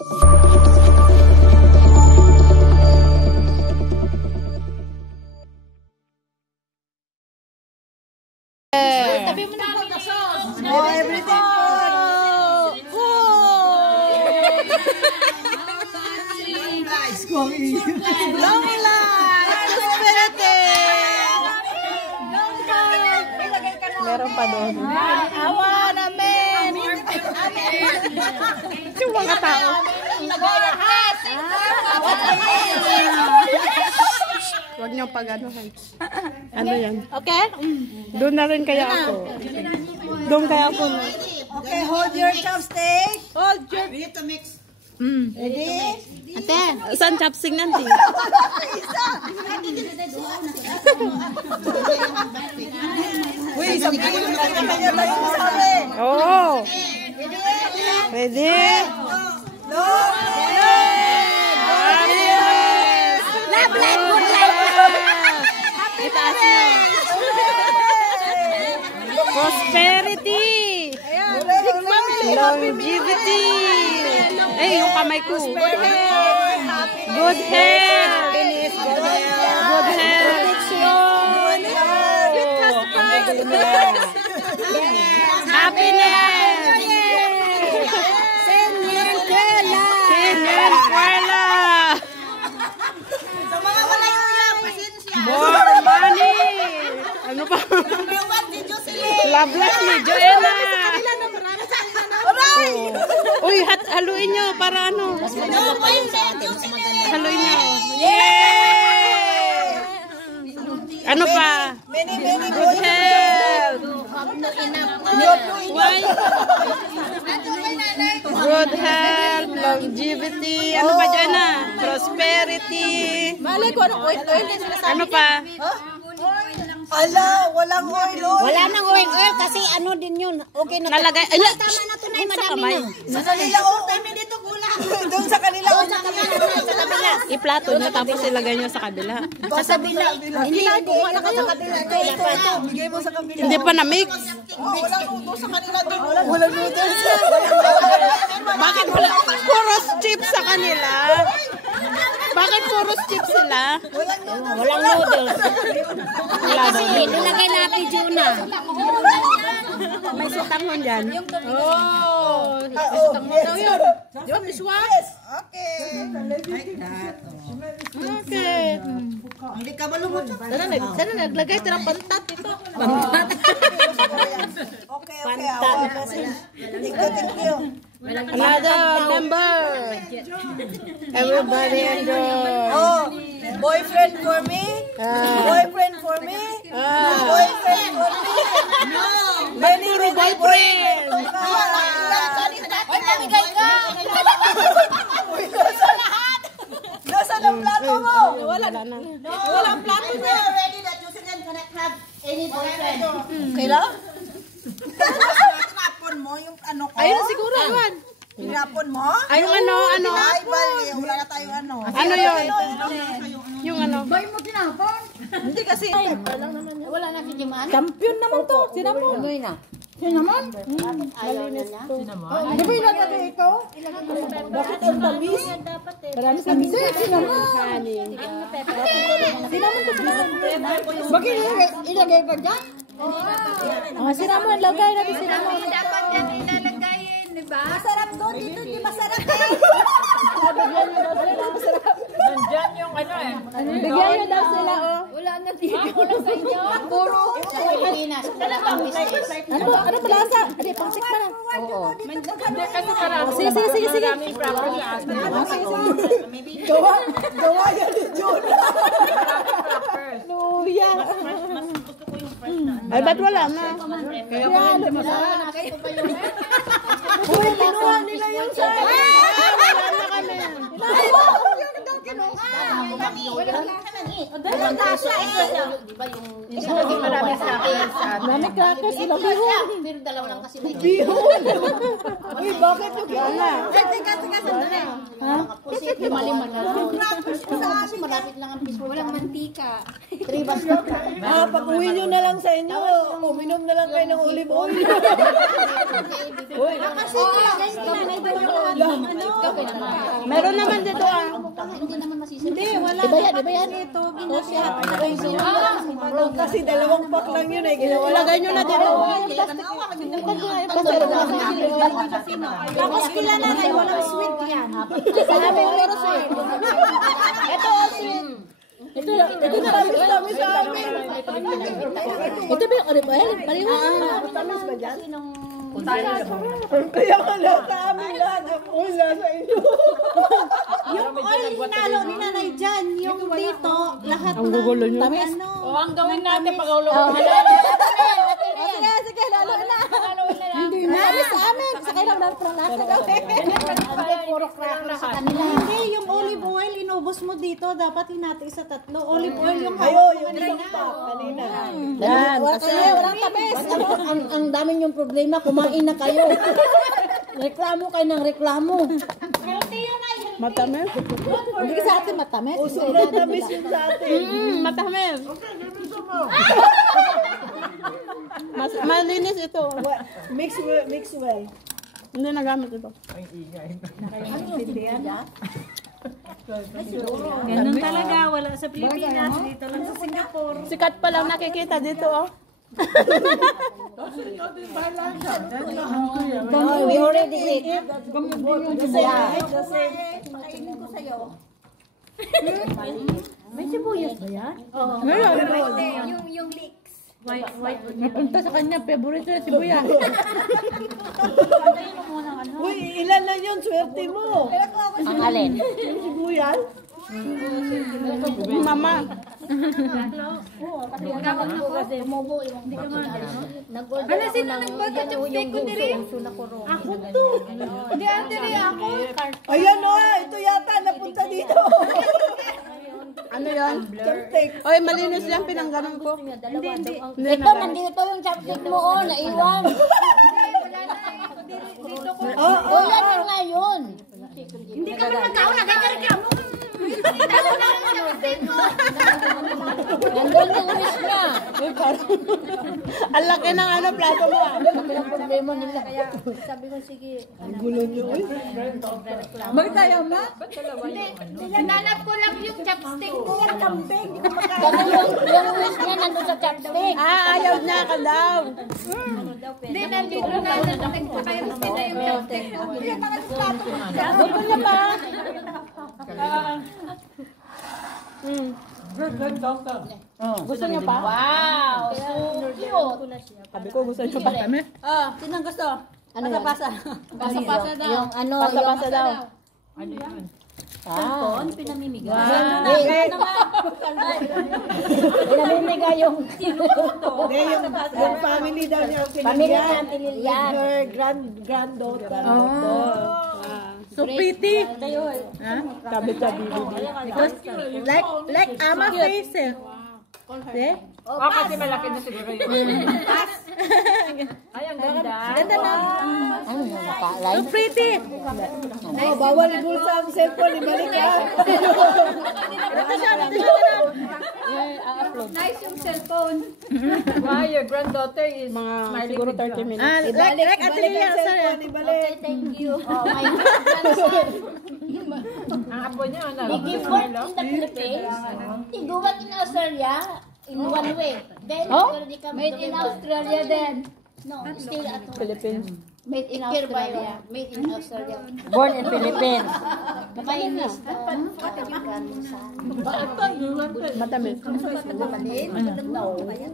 Tabi mo na po na sauce. Oh, everything good. Long life! Prosperity! Meron pa doon. Awa namin! Yung mga tao. Huwag niyo pag-anuhan. Ano yan? Okay? Doon na rin kaya ako. Doon kaya ako. Okay, hold your chopstick. Hold your... We need to mix. Ready? Ate, saan chopstick nanti? Uy, sabihin mo na kanya lang yung sabi. Oo. Ready? No! love life, good life. Itaas mo. Prosperity. Longevity. Eh, yung kamay ko. Good health. Good health. Good health. Happiness. Senyen Kuala. More money. Ano pa? Love life ni Joanna. Uy, haluin nyo para ano? Haluin nyo. Yay! Ano pa? Good health. Good health, longevity. Ano pa dyan na? Prosperity. Ano pa? Ala, walang oil. Wala nang oil kasi ano din yun. Okay na. Nalagay. Ay, tama na to na madami na. Sa kanila, kami dito kulang. Doon sa kanila. Sa kabila. i-plato nyo tapos ilagay nyo sa kabila. Sa kabila. Hindi wala ka sa kabila. Bigay mo sa kabila. Hindi pa na-mix. Walang noodles sa kanila doon. Walang noodles. Bakit wala? Puros chips sa kanila. Bakit puros chips sila? Walang noodles. Kasi nilagay natin Juna. May sutanghon dyan. Oh, yes. You want this one? Okay. Like that. Okay. Hindi ka malumot. Sana naglagay sila pantat ito. Okay, okay. Thank you. Another member. Everybody enjoy. Oh, boyfriend for me? Boyfriend for me? Boyfriend for me? No. Many boyfriend. Ay, namigay ka. Nasaan ang plato mo? Wala na. Wala ang plato niya. Already that Jocelyn cannot have any boyfriend. Okay lang? Tinapon mo yung ano ko? Ayun siguro yun. Tinapon mo? Ay, yung ano? Ay, bali. Wala na tayong ano. Ano yun? Yung ano? Bay mo tinapon. Hindi kasi. Wala na si Jiman. Champion naman to. Sinamon. Ano yun na? Sinamon? Ayaw na niya. Di ba ilagay ito? Bakit ang tamis? Marami sa bisa. Sinamon. Sinamon ko ba? Bakit ilagay pa dyan? Sinamon. Lagay natin sinamon. Dapat yan ilalagayin, di ba? Masarap doon. Dito di masarap eh. Nandyan yung ano eh. Bigyan nyo daw sila oh. Wala na dito. Wala sa inyo. Puro. Sa Pilipinas. Talagang business. Ano palasa? Hindi, pangsik pa lang. Oo. Kasi parang Sige. Gawa yan ni Jun. Luya. Ay, ba't wala na? kaya ano masarap. Uy, kinuha nila yung sa Wala na kami. Walang tasa. Di ba yung marami sa akin? Marami crackers. Sila bihon. Pero dalawa lang kasi may bihon. Uy, bakit yung Wala. Teka, sandali. Kasi lima-lima na lang. Kasi malapit lang ang piso. Walang mantika. 3 basta. Pag-uwi nyo na lang sa inyo. Uminom na lang kayo ng olive oil. Kasi kami na Meron naman dito Hindi naman masisip. Hindi, wala. Iba yan. Ito, kasi dalawang pack lang yun eh. Ilagay nyo na dito. Tapos kila nanay, walang sweet yan. Sa amin meron sweet. Ito, sweet. Ito tamis sa amin. Ito ba yung oribel? Pareho. Tamis ba dyan? Kaya wala sa amin lahat. Wala sa inyo. Yung oil hinalo ni nanay dyan, yung dito, lahat Ang gugulo nyo. tamis. O, ang gawin natin pag-ulo. Sige, lalo na. Hindi na. Tamis sa amin. Sa kailang lang pro lasa gawin. Puro cracker sa kanila. Hindi, yung olive oil, inubos mo dito, dapat hinati sa tatlo. Olive oil yung Ayo, yung isang pack kanina. Yan. walang tamis. Ang dami yung problema, kumain na kayo. Reklamo kayo ng reklamo. Matamis. Hindi sa atin matamis. Sobrang tamis yun sa atin. Matamis. Malinis ito. Mix well. Hindi nagamit ito. Ganun talaga, wala sa Pilipinas, dito lang sa Singapore. Sikat pa lang nakikita dito, oh. We already ate. May sibuyas ba yan? Yung leeks. Napunta sa kanya, favorite na sibuyas. Uy, ilan na yun? Swerte mo. Ang alin? Yung sibuyas. Mama. Ano sino nagbaga chopstick ko ni Rin? Ako to. Hindi, Andre, ako. Ayan o, ito yata napunta dito. Ano yan? Chopstick. Oy, malinis yan, pinangganon ko. Ito, nandito yung chopstick mo, oh, naiwan. Oh, yan yung ngayon. Hindi ka man nagkaon, nagkareklamo. Nandun yung wish niya. Ang laki ng ano, plato mo. Sabi ng problema nila. Kaya sabi ko, sige. Gulo nyo eh. Magtayaw na? Nanap ko lang yung chopstick ko. Yung wish niya nandun sa chopstick. Ayaw na ka daw. Hindi, nandito na. Nagpapayos nila yung chopstick ko. Gusto niya pa. Gusto niya pa? Wow, so cute. Sabi ko, gusto niya pa. Kami? Sinang gusto? Ano pasa? Pasa daw. Yung ano, Pasa daw. cellphone, pinamimigay. Pinamimigay yung Hindi, yung family daw niya ang pamilya pinigyan. ng Pililyan. Her granddaughter. So pretty. Tabi-tabi. Like ama face eh. See? Kasi malaki na siguro yun. Ay, ang ganda. Ganda na. Ano yung nakalay? So pretty. Oh, bawal bulsa ang cellphone, ibalik ka. Nice yung cellphone. Wow, your granddaughter is Mga smiling siguro with 30 minutes. Ibalik Like Ate Lea, ang cellphone, ibalik. Thank you. Oh, my grandson. ang apo niya, ano? He give birth in the Philippines. He grew up in Australia in one way. Then, made in Australia then. No, still at home. Philippines. Made in Australia. Made in Australia. Born in Philippines. Mabainis. Matamis.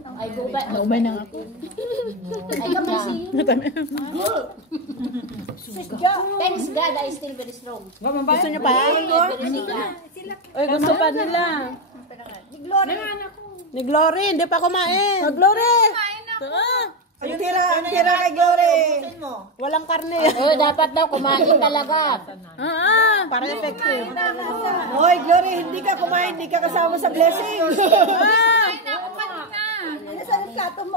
I go back. Naubay na ako. I come and see you. Thanks God, I still very strong. Gusto niyo pa? Very Oy, gusto pa nila. Ni Glory, hindi pa kumain. Glory! Ang tira kay Glory. Walang karne. Oh, dapat daw kumain talaga. Para effective. Hoy, Glory, hindi ka kumain, hindi ka kasama sa blessing.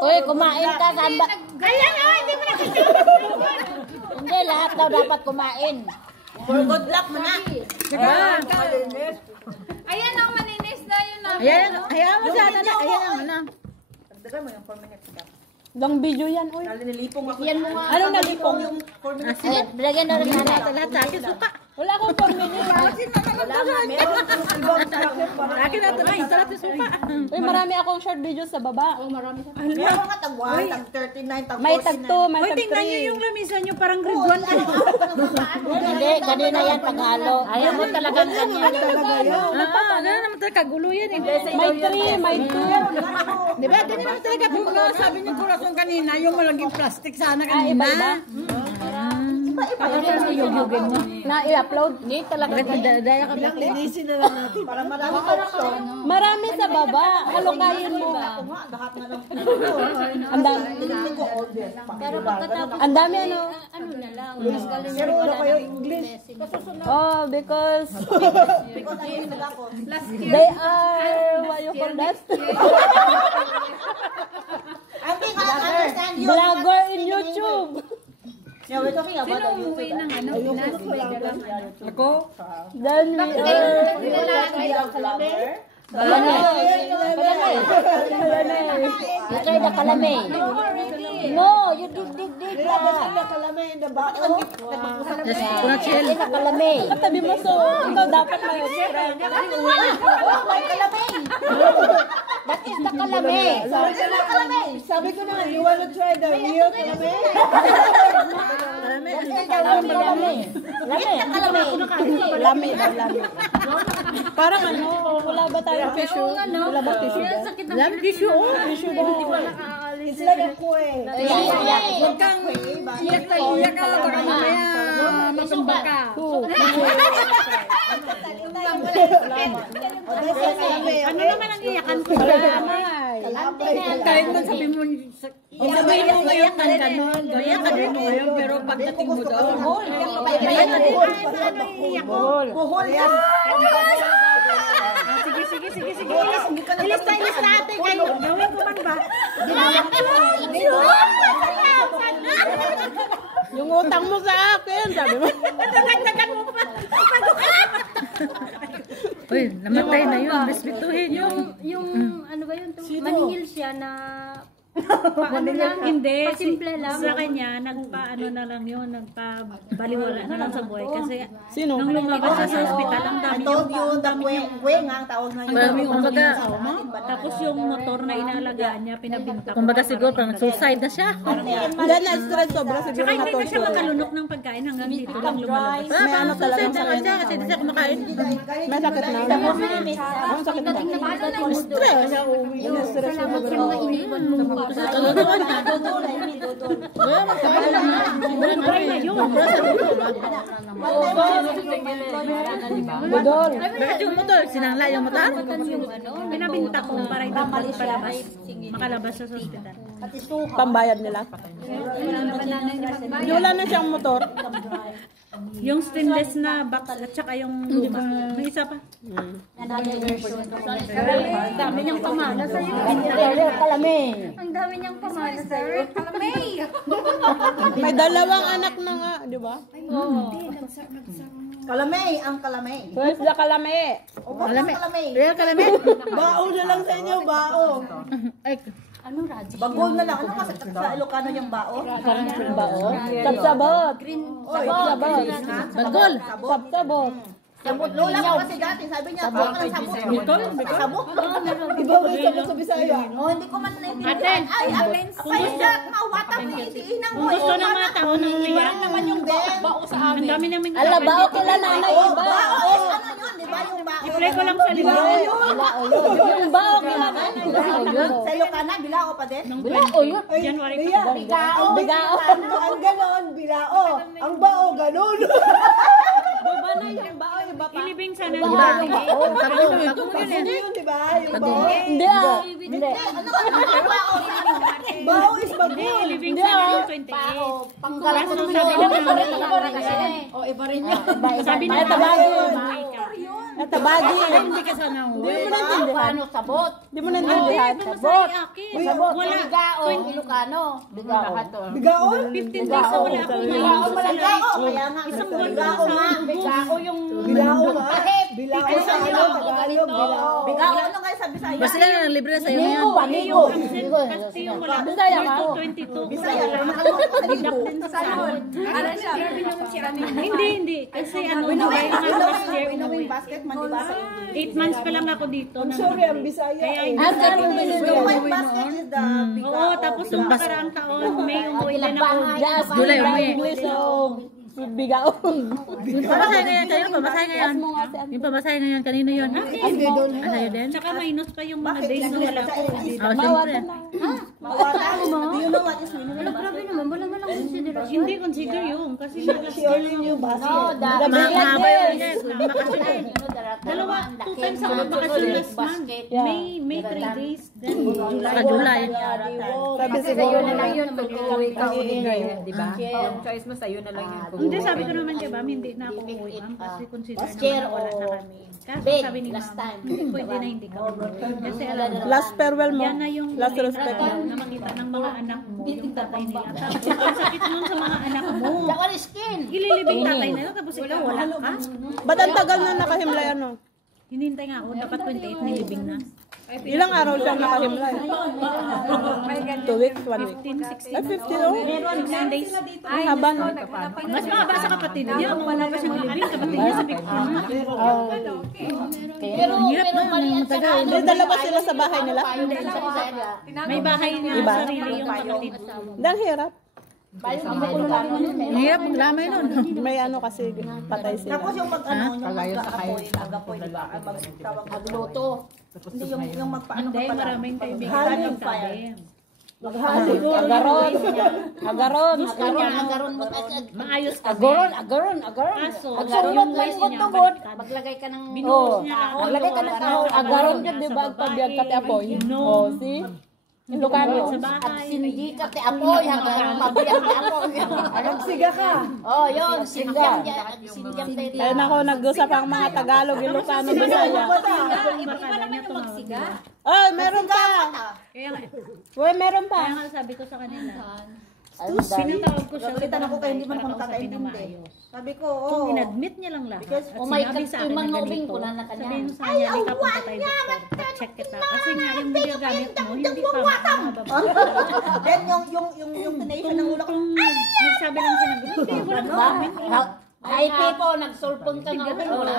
Oy, kumain ka samba. Hindi mo Hindi, lahat daw dapat kumain. For good luck mo na. Ayan ang maninis na yun. Hayaan mo sa atin na. Ayan ang ano. Lang video yan, uy. Yan mo nga. Anong nalipong? Bilagyan na rin nanay. Lahat sa akin, suka. Wala akong 4 minutes. Akin na ito. Sarap yung suka. Uy, marami akong short videos sa baba. Meron nga tag 1, tag 39, tag 49. May tag 2, may Uy, tag tingnan nyo 3. yung lamisan nyo. Parang grade 1 ka. Hindi, kanina yan Tagalog. Ayaw mo talagang ganyan. Ano naman talaga kagulo yan eh. May 3, may 2. Di ba? Ganyan naman talaga. Kung sabi niyo corazon kanina, yung malaging plastic sana Ah, kanina. iba-iba. Na i-upload? Hindi talaga. Daya ka ba? Linisin na lang natin. Para marami option. Marami sa baba. Halukayin mo. Ako nga, lahat na lang. Ang dami. Tinitin ko all this. Pero pagkatapos, Ang dami ano. ano na lang. Mas galing Pero wala kayo English. Oh, because Because ano yung nila ko. they are, what you call that? I think I understand you. Vlogger in YouTube. Yeah, we're talking about the YouTube. Ako? Then we are... Okay, nakalami. No, you dig lang. Nakalami in the bottom. Hindi nakalami. Katabi mo, so ikaw dapat mag-subscribe. That is nakalami. Sabi ko na, you wanna try the real kalame? Lami. Parang ano, wala ba tayong tissue? Wala ba tissue? Tissue daw. It's like a kue. Huwag kang iyak ka. Baka mamaya matumba ka. Ano naman ang iyakan ko? Kahit man sabi mo, sabihin mo ngayon ka gano'n. Iyak ka rin mo ngayon, pero pagdating mo doon, iyak ka rin. Ano iiyak ko? Buhol yan. Sige. Ilis na ate kayo. Gawin ko man ba? Yung utang mo sa akin, sabi mo. Dagdagan mo pa. Uy, namatay na yun. Respetuhin yun. Yung ano ba yun? Maningil siya na paano lang? Hindi. Pasimple lang. Sa kanya, nagpaano na lang yun. Nagpabaliwala na lang sa buhay. Kasi Sino? nung lumabas siya sa ospital, ang I dami told you the kue nga ang tawag nga yun. kumbaga, tapos yung motor na inaalagaan niya, pinabinta. Kumbaga siguro, parang suicide na siya. Hindi na stress sobra siguro Tsaka hindi na siya na-torture. makalunok ng pagkain hanggang dito lang lumalabas. May ano talaga Suicide naman siya kasi hindi siya kumakain. May sakit na. Ang sakit na. Stress. Stress yung Mga iniwan mo pa. Budol. Bakit yung motor? Sinangla yung motor? Pinabinta ko para ito palabas. Makalabas siya sa ospital. Pambayad nila. Di wala na siyang motor. Yung stainless na box at saka yung luma. May isa pa. Ang dami niyang pamana sa'yo. Kalami. Ang dami niyang pamana sa'yo. Kalamay! May dalawang anak na nga, di ba? Kalamay, ang kalamay. Where's the kalame? Kalamay. Real kalami? Bao na lang sa inyo, bao. Ano, Raji? Bagol na lang. Ano kasi sa Ilocano yung bao? Bao? Sabsabot. Sabsabot. Bagol. Sabsabot. Sabot. Lola ko kasi dati, sabi niya, baka ng sabot. Sabot? Iba mo yung sabot sa Bisaya. Oh, hindi ko man naiintindihan. Ay, ay, Jack, mawatang si Inang mo. Kung gusto ng mga tao nang umiyak, naman yung bao sa ang dami namin. Ala, bao kila nanay Oh, iba. bao is ano yun, di ba yung bao? I-play ko lang sa liwa. Yung bao kila nanay iba. Sa Ilocana, bilao pa din? Bilao yun. January pa. Bigao. Bigao. Ang ganon, bilao. Ang bao, ganon. Diba na yung bao, iba pa. Ilibing sana ng bahay. Hindi yun, di ba? Yung bao. Hindi ah. Hindi. Ano ang bao? Bao is bagol. Ilibing sana ng 28. Kaso sabi lang O, iba rin yun. sabi na Natabagi. hindi ka sana Hindi mo naintindihan. Paano sabot? Hindi mo naintindihan. Sabot. Sabot. Wala. Bigao. Ilocano. Bigao. Bigaon? 15 days na wala akong Bilao ngayon. pala bilao. Kaya nga, Isang buwan bilao ko nga. Bigao yung... Bilao nga. Bilao sa ano, Tagalog, bilao. Bilao, ano guys, sa Bisaya. Basta yan, libre na sa'yo na yan. Kasi yung wala. Bisaya ka? 22. Bisaya, nakalimutan ko sa libo. Hindi. Kasi ano, kaya nga last year, Winowing basket, man, diba? 8 months pa lang ako dito. Sorry, ang Bisaya. Kaya Eh. hindi Winowing basket is the big. Oo, tapos nung nakaraang taon, may umuwi din ako. July, umuwi. English o bigaong. Yung pamasahe ngayon, kayo pamasahe ngayon. Yung pamasahe ngayon, kanino yun? Sa'yo din? Tsaka minus pa yung mga days na wala ko. Oh, siyempre. Mawata mo. Do you know what is winowing Wala, grabe naman. Wala man lang consideration. Hindi consider yung. Kasi last Si year Orly lang yung ako. basket. Mahaba yun. Bakasyon eh. Dalawa, 2 times ako bakasyon last month. May 3 days. Then Saka July. Sabi siguro na lang yun kung uuwi ka uli ngayon, di ba? Yung choice mo sa'yo na lang yun kung Hindi, sabi ko naman kay Bam, hindi na ako uuwi, ma'am. Kasi consider year naman na wala na o kami. Kaso big, sabi ni last Ma'am, time. hindi pwede na hindi ka uuwi. Kasi alam mo, last farewell mo. yan na yung Last respect mo. na makita ng mga anak mo, yung tatay nila. Tapos ang sakit nun sa mga anak mo. Saka skin. Ililibing tatay nila, tapos ikaw wala ka. Ba't ang tagal na nakahimlay ano? Hinintay nga ako, dapat 28 nilibing na. Ilang araw siyang nakahimlay? 2 weeks, 1 week. 15, 16. Ay, 50 oh. 16 days. Ang haba no? Mas mahaba sa kapatid niya. Kung wala pa siyang nilibing, kapatid niya sa picture na. Pero mali ang saka. Hindi, dalawa sila sa bahay nila. May bahay na sarili yung kapatid. Dahil hirap. Hirap, maglamay nun. May ano kasi patay sila. Tapos yung mag-ano, yung mag-agapoy, diba? Tawag Magluto. Hindi yung magpaano ka Hindi, pala. maraming kaibigan ng sabi. Agaron. Agaron. Agaron mo. Maayos kami. Agaron. Kaso, Agaron yung mo ways niya, tugod. baliktad. Maglagay ka ng Binuhos niya lang. maglagay ka ng kahon. Agaron yun, di ba? Pagbiag ka ti apoy. Oh, see? Ilocano. Sa At bahay. sindi ka ti apoy hanggang mabiyang ti apoy. Siga ka. Oh, yun. Sindyang tayo. Ayun ako, nag-usap ang mga Tagalog, Ilocano, Bisaya. Baka na niya tumawag. Oh, meron pa. Kaya nga, Uy, meron pa. kaya nga sabi ko sa kanila. Pinatawag ko siya. Pagalitan ako kayo, hindi man ako para kausapin na nakakaintindi. maayos. Sabi ko, Kung oo. inadmit niya lang lahat. At Oh my sinabi God, sa akin yung na mga ganito, ubing ko na kanya. sabihin mo sa kanya, di ka punta tayo doktor. Check kita. Kasi nga yung magagamit mo, hindi pa mababa. Then yung donation ng ulo ko, Nagsabi lang siya ng hindi, walang gamit. High pit po, nagsulpong ka nga ubing mo na.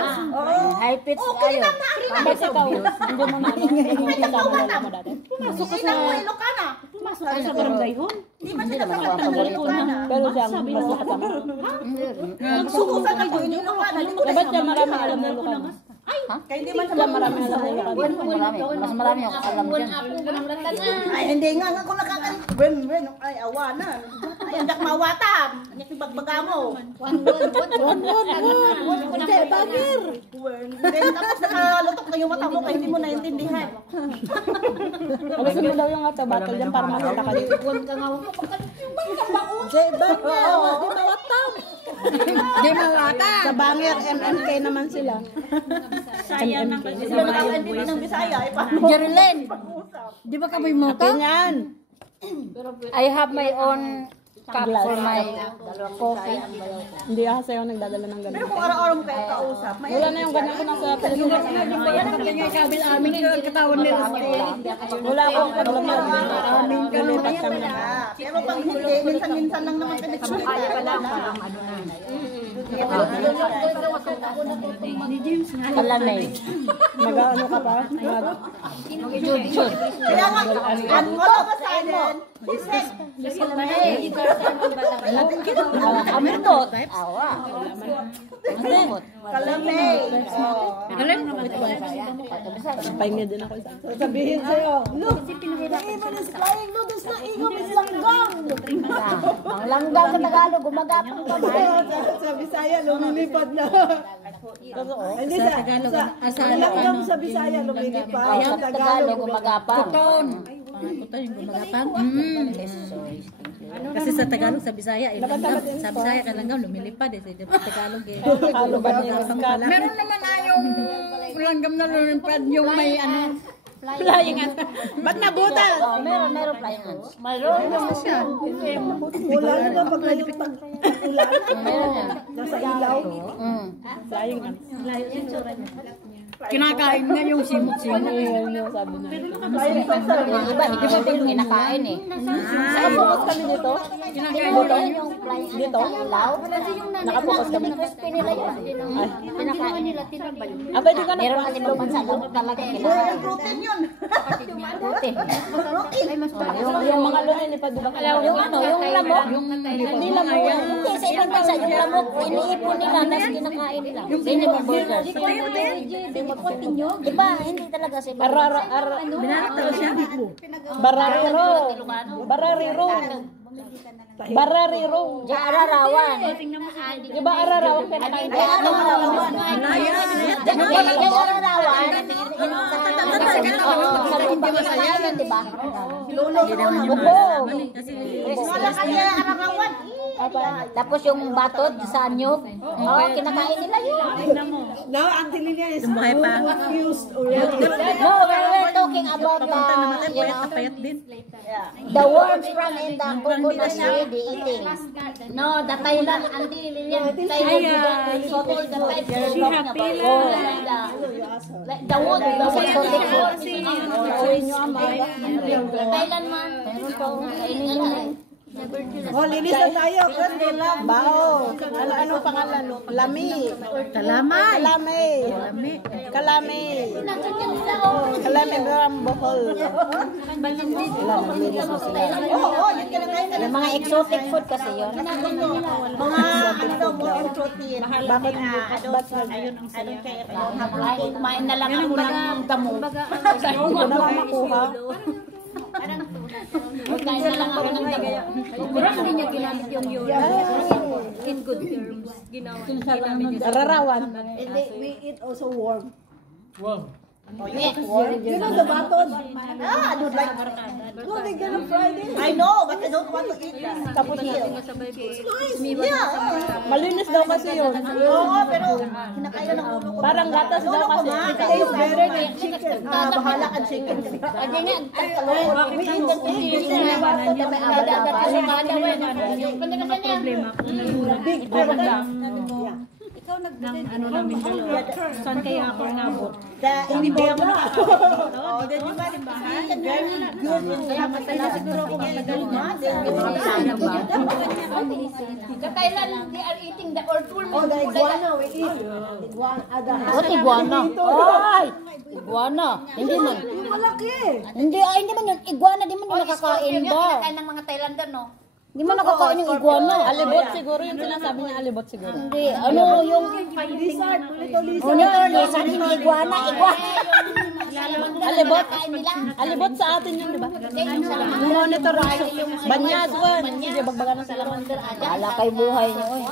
High pitch okay kayo. lang na rin Bakit ikaw? Hindi mo na hindi ka mo mo dati. Pumasok ka sa Ilocana. Pumasok ka sa barangay hon. Di ba siya nakakita ng Ilocana? Pero siya ang mas lahat naman. Nagsukusan kayo yung Ilocana. Di ko Dapat siya marami alam na Ilocano. Kaya hindi man siya Siya marami alam na Ilocano. mas marami ako alam dyan. Ay, hindi nga ako nakakal. Wen, ay awanan. Ay, andak mawatan. Anyak yung bagbaga mo. Kaya bagir. Then, tapos nakalutok na yung mata mo kaya hindi mo naintindihan. Alisin mo daw yung ata battle dyan para makita ka dito. Jay Bagir. Di mawata. Sa Bangir, MMK naman sila. Sayang ng kasi Sila nakakaintindi ng Bisaya. Eh, paano? Jerilyn, Di ba kami mo Ganyan. I have my own cup for my coffee. Hindi kasi ako nagdadala ng ganun. Pero kung araw-araw mo kayo kausap, may Wala na yung ganyan ko nasa Pilipinas. Wala akong paglaman. Aming kalipat kami na. Pero pag hindi, minsan-minsan lang naman kami nagsalita. Kalanay. Mag-ano ka pa? Kaya nga, ang wala ka sa akin, isip. Amintot. Awa. Kalamay. Pahinga din ako isa. Sabihin sa'yo. Look, Ang langgang sa Tagalog, gumagapang ka ba? sa Bisaya, lumilipad na. Hindi sa Tagalog. Sa langgam sa Bisaya, lumilipad. Sa Tagalog, gumagapang. Puto yung gumagapang. Kasi sa Tagalog, sa Bisaya, langgam. Sa Bisaya, langgam, lumilipad. Sa Tagalog, Kaluban niya yung skat. Meron naman na yung langgam na lumipad yung may ano. Flying ant. Ba't nabutal? Oh, meron flying ants. Mayroon siya. Wala na daw pag ngayon pag ulan. Meron yan. Nasa ilaw. Flying ant. Kinakain na yung simot-simot. Yun yung sabi niya. Yung iba, hindi pa din kinakain eh. Nakapokus kami dito. Dito? Dito? Ilaw? Nakapokus kami. Crispy nila yun. Kinakain nila. Ah, pwede ka na. Meron kasi magpansa lang talaga kinakain. Protein yun. Protein. Yung mga lunin, pa diba? Yung ano, yung lamok. Hindi lamok. Hindi, sa ibang bansa, yung lamok, iniipon nila, tapos kinakain nila. Ganyan yung burgers. Diba, hindi talaga sa ibang Barariro. Barariro. Barariro. Diyan, ararawan. Diba ararawan kinakain ka? Ararawan. Sa lumba kinakain, diba? Tapos yung batod sa anyog, kinakain nila yun. Now, Auntie Lilian is confused already. No, we're talking about the worms from in the coconut tree they eating. No, the Thailand, Auntie Lilian, Thailand, so-called the Thailand. She happy Like the wood, the exotic food. Thailand man, meron po, kainin nila. Oh, linis na tayo. Bao. Ano pangalan? Lami. Salamat. Kalami. Kalami. Kalami Rambohol. Yung mga exotic food kasi yun. Bakit? Kumain na lang ako ng damo. Hindi ko na lang makuha. Kumain na lang ako ng damo. Pero hindi niya ginamit yung in good terms. Ginamit niya. Rarawan. We eat also warm. Yes. You know the batod? I don't like. No, they get on Friday. I know, but I don't want to eat that. Tapos yun. Yeah. Malinis daw kasi yun. Oo, pero kinakain ng ulo ko. Parang gatas daw kasi. Tastes better than chicken. Bahala ka chicken. Kasi nga, we eat the chicken na batod na may abad-abad. Yung problema. Big Ano namin dalawa. Saan kaya ako nabot? hindi ba ako nakakot? Then you got very good. Kaya matala siguro ako matagal na. The Thailand, they are eating the earthworm. Oh, the iguana we eat. Iguana. What iguana? Ay! Iguana. Hindi man. Malaki. Hindi man yun. Iguana, di man yun nakakain ba? Kinakain ng mga Thailander, no? Di man nakakain yung iguana. Alibot siguro yung sinasabi niya, alibot siguro. Hindi. Ano yung... Lizard. Little Ano, lizard, hindi iguana. Iguana. Alibot. Kain nila. Alibot sa atin yun, di ba? Yung monitor yung banyas, wan. Hindi, bagbaga ng salamander. Wala kay buhay niyo. oy.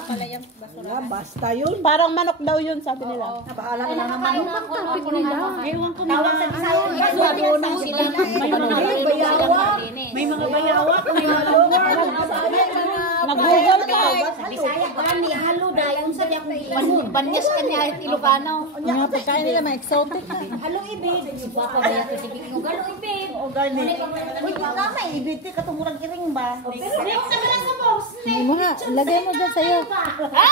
Basta yun. Parang manok daw yun, sabi nila. Bahala ka na naman. Topic nila. Ewan ko Tawag sa Bisaya. Natulong sila. may mga bayawak, may mga loward. Nag-google ka. Bisaya pa ni halo dayon sa diya banyas kanya Ilocano. Mga pagkain nila, mga exotic. Halo ibig. Baka ba yato sige ko galo ibig. O gani. Uy, tama eh. Ibiti ka tumurang kiring ba? Pero yung nagalang sa box. Mo nga, lagay mo dyan sa'yo. Ha?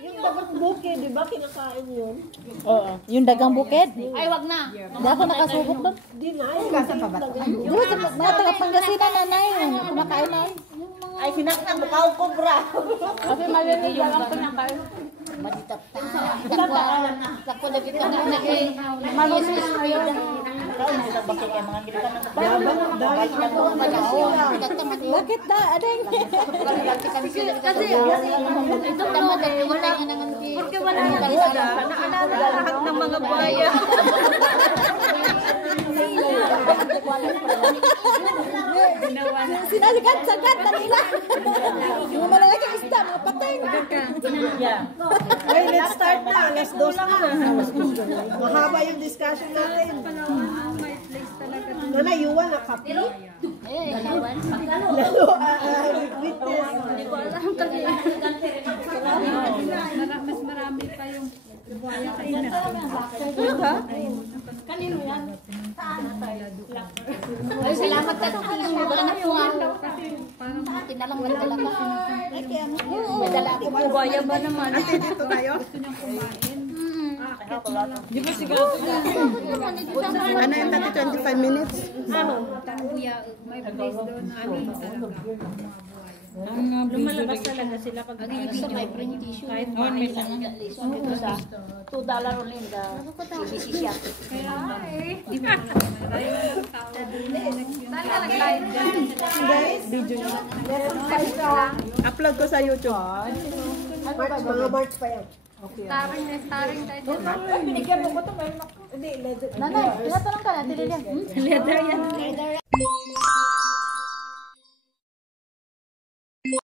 Yung dapat buke, di ba? Kinakain yun. Oo. Yung dagang bukid. Ay wag na. Hindi ako nakasubok doon. Di na. Kasa pa ba? Doon sa mga taga-Pangasinan, nanay. Kumakain na. Ay, sinaktan mo ka kobra. Kasi malinis lang ang pinakain. Maditap ta. Takpo na kita na nagay. Malos is speed. Bakit da? Adeng. Kasi ito naman wala nga nang Porque wala nang isda. Naalala lahat ng mga buhaya. Sinasagat-sagat na nila. Yung malaki isda, mga pateng. Ay, let's start na. Alas 2 na. Mahaba yung discussion natin. Nana, you want a copy? Lalo, witness. Mas marami pa yung buhaya kayo na. kanino yan? Ay, salamat ka sa tissue. Wala na po nga. Tinalang nagdala ka. Nadala ako. Buhaya ba naman? Ate, dito tayo? Di ba sigaw? Ano yung 25 minutes? May place doon namin talaga. Lumalabas talaga sila pag Ang ibig sa may print tissue. kahit Or one may minute. lang at least. Ano ko sa $2 only in the CBC shop. Upload ko sa YouTube. March pa yan. Starring tayo. Nanay, tinatanong ka na, Tililian. Leather yan.